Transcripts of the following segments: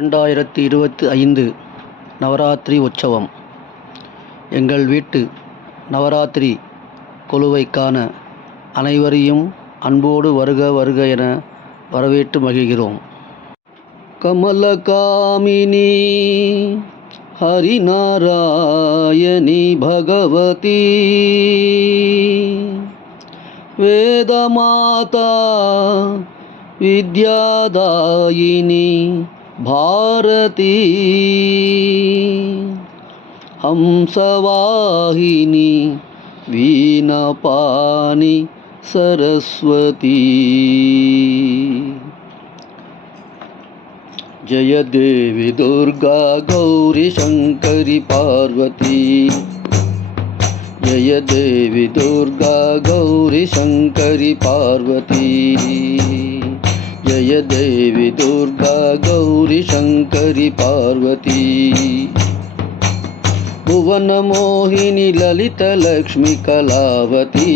2025 நவராத்திரி உற்சவம். எங்கள் வீட்டு நவராத்திரி கொலுவை காண அனைவரையும் அன்போடு வருக வருக என வரவேற்று மகிழ்கிறோம். கமலகாமினி ஹரிநாராயணி பகவதி வேதமாதா வித்யாதாயினி भारती हंसवाहिनी वीणापाणि सरस्वती जय देवी दुर्गा गौरी शंकरी पार्वती जय देवी दुर्गा गौरी शंकरी पार्वती जय देवी दुर्गा गौरी शंकरी पार्वती भुवन मोहिनी ललित लक्ष्मी कलावती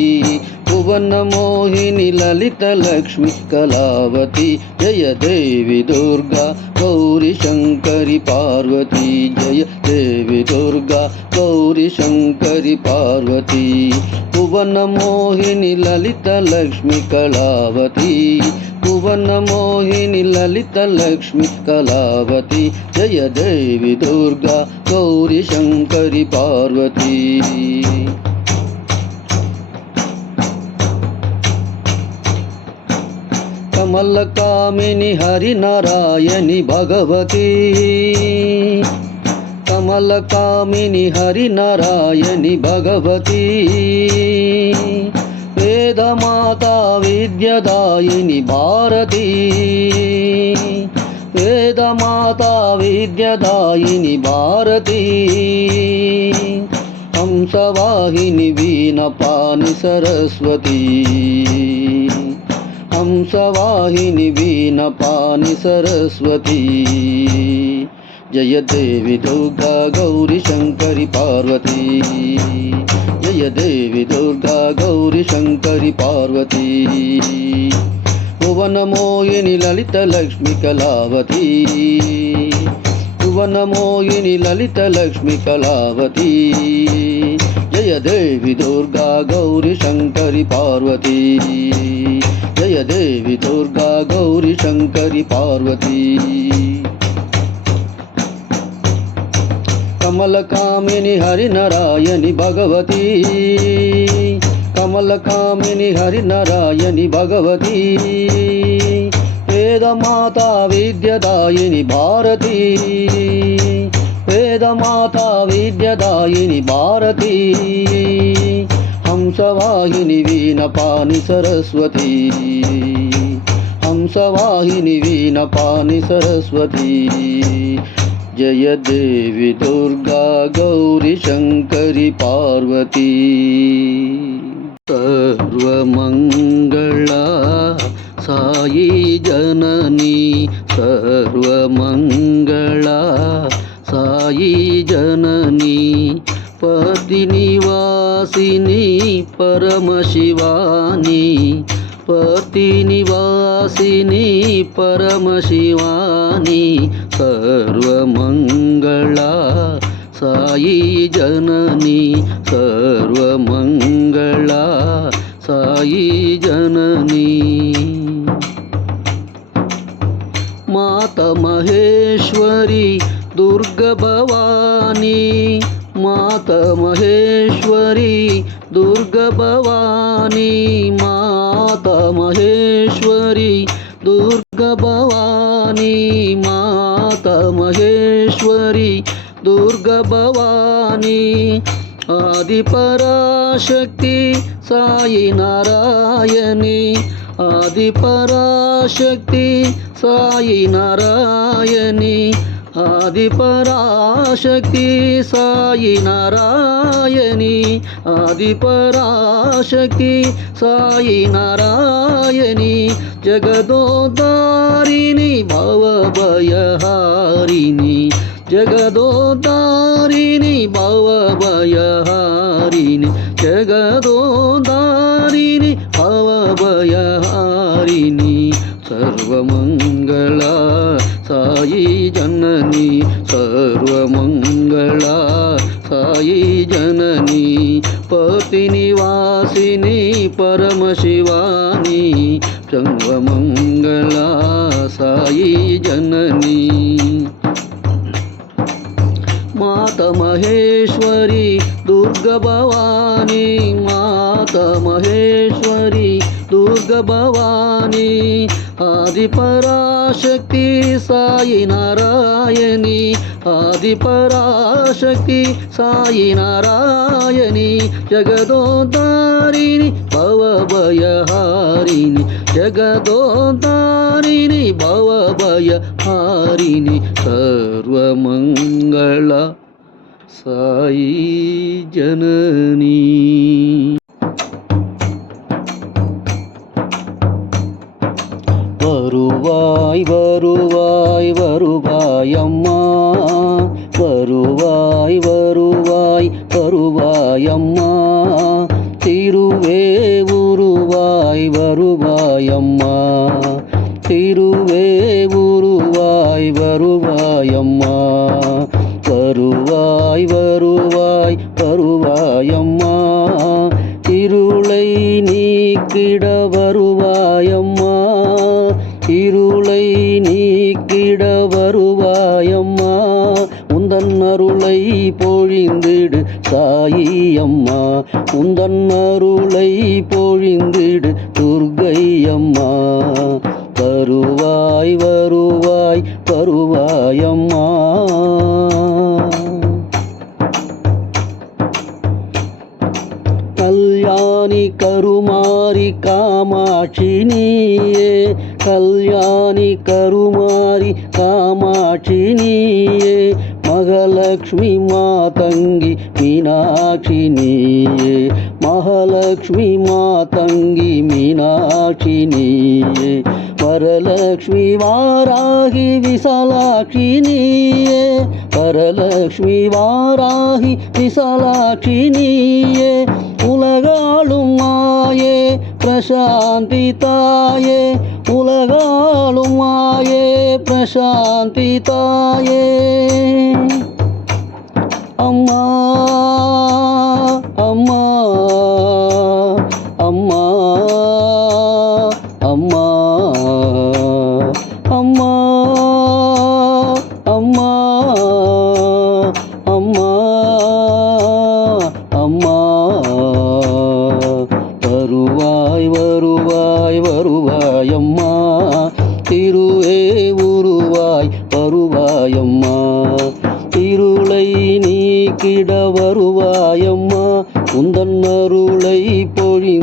भुवन मोहिनी ललित लक्ष्मी कलावती जय देवी दुर्गा गौरी शंकरी पार्वती जय देवी दुर्गा गौरी शंकरी पार्वती भुवन मोहिनी ललित लक्ष्मी कलावती भुवन मोहिनी ललित लक्ष्मी कलावती जय देवी दुर्गा गौरी शंकरी पार्वती कमलकामिनी हरिनारायणी भगवती कमलकामिनी हरिनारायणी भगवती वेदमाता विद्यादायिनी भारती वेदमाता विद्यादायिनी भारती हंसवाहिनी वीणापाणि सरस्वती हंसवाहिनी वीणापाणि सरस्वती जय देवी दुर्गा गौरी शंकरी पार्वती जय देवी दुर्गा गौरी शंकरी पार्वती भुवन मोहिनी ललित लक्ष्मी कलावती भुवन मोहिनी ललित लक्ष्मी कलावती जय देवी दुर्गा गौरी शंकरी पार्वती जय देवी दुर्गा गौरी शंकरी पार्वती कमलकामिनी हरिनारायणी भगवती कमलकामिनी हरिनारायणी भगवती वेदमाता विद्यादायिनी भारती वेदमाता विद्यादायिनी भारती हंसवाहिनी वीणापाणि सरस्वती हंसवाहिनी वीणापाणि सरस्वती जय देवी दुर्गा गौरी शंकरी पार्वती सर्वमंगला साई जननी सर्वमंगला साई जननी पतिनिवासिनी परमशिवानी पतिनिवासिनी परमशिवानी सर्वमंगला साई जननी सर्वमंगला साई जननी माता महेश्वरी दुर्गा भवानी माता महेश्वरी दुर्गा भवानी माता महेश्वरी दुर्गा भवानी माता महेश्वरी दुर्गा भवानी आदिपराशक्ति साई नारायणी आदिपराशक्ति साई नारायणी आदिपराशक्ति साई नारायणी आदिपराशक्ति साई नारायणी जगदोद्धारिणी भवभयहारिणी जगदोद्धारिणी भवभयहारिणी जगदोद्धारिणी भवभयहारिणी सर्वमंगला साई साई जननी सर्वमंगला साई जननी पतिनिवासिनी परमशिवानी सर्वमंगला साई जननी माता महेश्वरी दुर्गा भवानी माता महेश्वरी दुर्गा भवानी आदिपराशक्ति साई नारायणी आदिपराशक्ति साई नारायणी जगदोद्धारिणी भवभयहारिणी जगदोद्धारिणी भवभयहारिणी सर्वमंगला साई जननी வருவாய் வருவாய் வருவாய் அம்மா வருவாய் வருவாய் வருவாய் அம்மா திருவே உருவாய் வருவாய் அம்மா திருவே உருவாய் வருவாய் அம்மா வருவாய் வருவாய் வருவாய் அம்மா இருளை நீக்கிட வருவாய் அம்மா இருளை நீக்கிட வருவாயம்மா உந்தன் அருளை பொழிந்திடு சாயி அம்மா உந்தன் அருளை பொழிந்திடு துர்க்கை அம்மா வருவாய் வருவாய் வருவாயம்மா கல்யாணி கருமாரி காமாட்சி நீயே கல்யாணி கருமாரி காமாட்சி நீயே மகாலட்சுமி மாதங்கி மீனாட்சி நீயே மகாலட்சுமி மாதங்கி மீனாட்சி நீயே வரலக்ஷ்மி வாராகி விசாலாட்சி நீயே வரலக்ஷ்மி வாராகி விசாலாட்சி நீயே உலகாளும் மாயே பிரசாந்தி தாயே உலகாளும் மாயே பிரசாந்தி தாயே அம்மா அம்மா அம்மா அம்மா அம்மா அம்மா அம்மா அம்மா வருவாய் வருவாய் வருவாய் அம்மா திருவே உருவாய் வருவாயம்மா இருளை நீக்கிட வருவாயம்மா உந்தன் அருளை பொழி